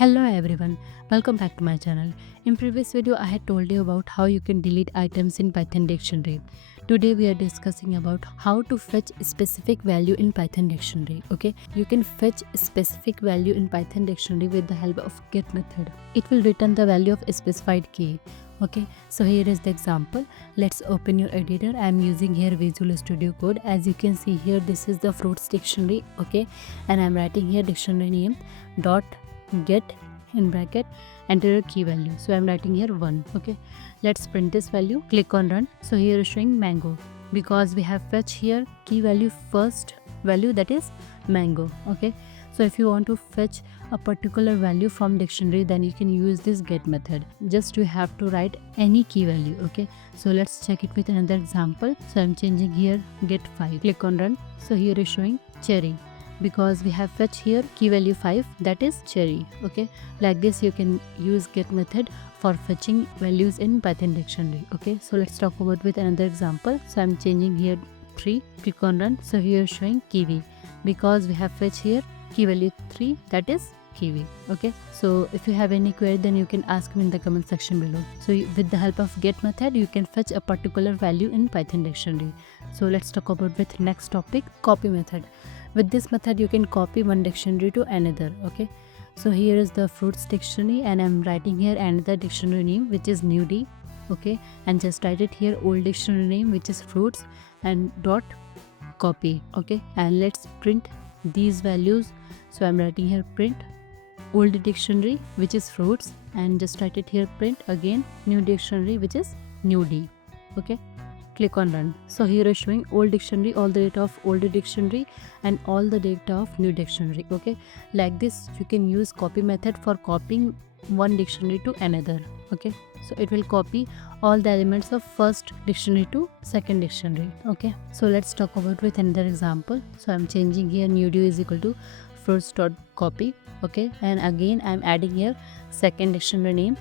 Hello everyone, welcome back to my channel. In previous video I had told you about how you can delete items in Python dictionary. Today we are discussing about how to fetch a specific value in Python dictionary. Okay, you can fetch a specific value in Python dictionary with the help of get method. It will return the value of a specified key. Okay, so here is the example. Let's open your editor. I am using here Visual Studio Code. As you can see here, this is the fruits dictionary. Okay, and I'm writing here dictionary name dot get in bracket enter a key value. So I'm writing here 1. Okay, let's print this value. Click on run. So here is showing mango because we have fetched here key value first value, that is mango. Okay, so if you want to fetch a particular value from dictionary, then you can use this get method. Just you have to write any key value. Okay, so let's check it with another example. So I'm changing here get 5. Click on run. So here is showing cherry because we have fetched here key value 5, that is cherry. Okay, like this you can use get method for fetching values in Python dictionary. Okay, so let's talk about with another example. So I'm changing here 3. Click on run. So here showing kiwi because we have fetched here key value 3, that is kiwi. Okay, so if you have any query, then you can ask me in the comment section below. So with the help of get method you can fetch a particular value in Python dictionary. So let's talk about with next topic, copy method. With this method you can copy one dictionary to another. Okay, so here is the fruits dictionary and I'm writing here another dictionary name which is nudie. Okay, and just write it here old dictionary name which is fruits and dot copy. Okay, and let's print these values. So I'm writing here print old dictionary which is fruits and just write it here print again new dictionary which is nudie. Okay, click on run. So here is showing old dictionary, all the data of old dictionary and all the data of new dictionary. Okay, like this you can use copy method for copying one dictionary to another. Okay, so it will copy all the elements of first dictionary to second dictionary. Okay, so let's talk about with another example. So I'm changing here nudie is equal to fruits dot copy. Okay, and again I'm adding here second dictionary name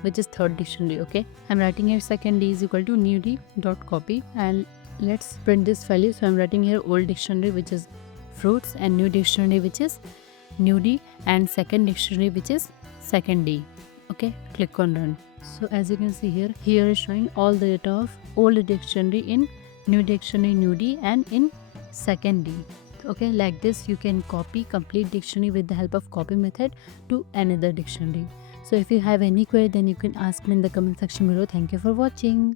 which is third dictionary. Okay, I'm writing here second d is equal to new d dot copy and let's print this value. So I'm writing here old dictionary which is fruits and new dictionary which is new d and second dictionary which is second d. Okay, click on run. So as you can see here is showing all the data of old dictionary in new dictionary new d and in second d. Okay, like this you can copy complete dictionary with the help of copy method to another dictionary. So if you have any query, then you can ask me in the comment section below. Thank you for watching.